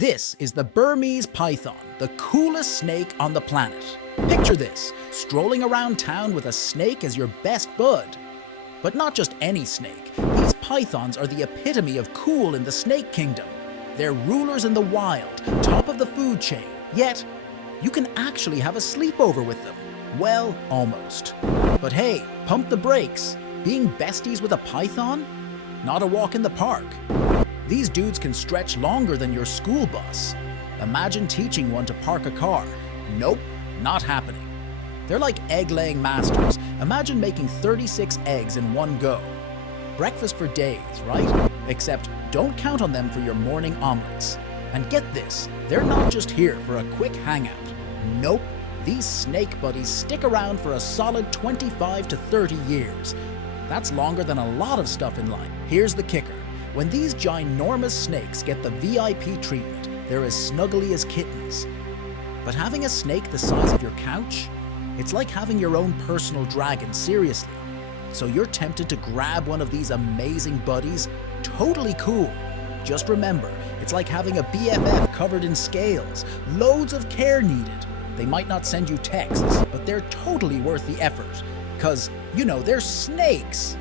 This is the Burmese python, the coolest snake on the planet. Picture this, strolling around town with a snake as your best bud. But not just any snake. These pythons are the epitome of cool in the snake kingdom. They're rulers in the wild, top of the food chain, yet you can actually have a sleepover with them. Well, almost. But hey, pump the brakes. Being besties with a python? Not a walk in the park. These dudes can stretch longer than your school bus. Imagine teaching one to park a car. Nope, not happening. They're like egg-laying masters. Imagine making 36 eggs in one go. Breakfast for days, right? Except don't count on them for your morning omelets. And get this, they're not just here for a quick hangout. Nope, these snake buddies stick around for a solid 25 to 30 years. That's longer than a lot of stuff in life. Here's the kicker. When these ginormous snakes get the VIP treatment, they're as snuggly as kittens. But having a snake the size of your couch? It's like having your own personal dragon, seriously. So you're tempted to grab one of these amazing buddies? Totally cool. Just remember, it's like having a BFF covered in scales. Loads of care needed. They might not send you texts, but they're totally worth the effort. 'Cause, you know, they're snakes.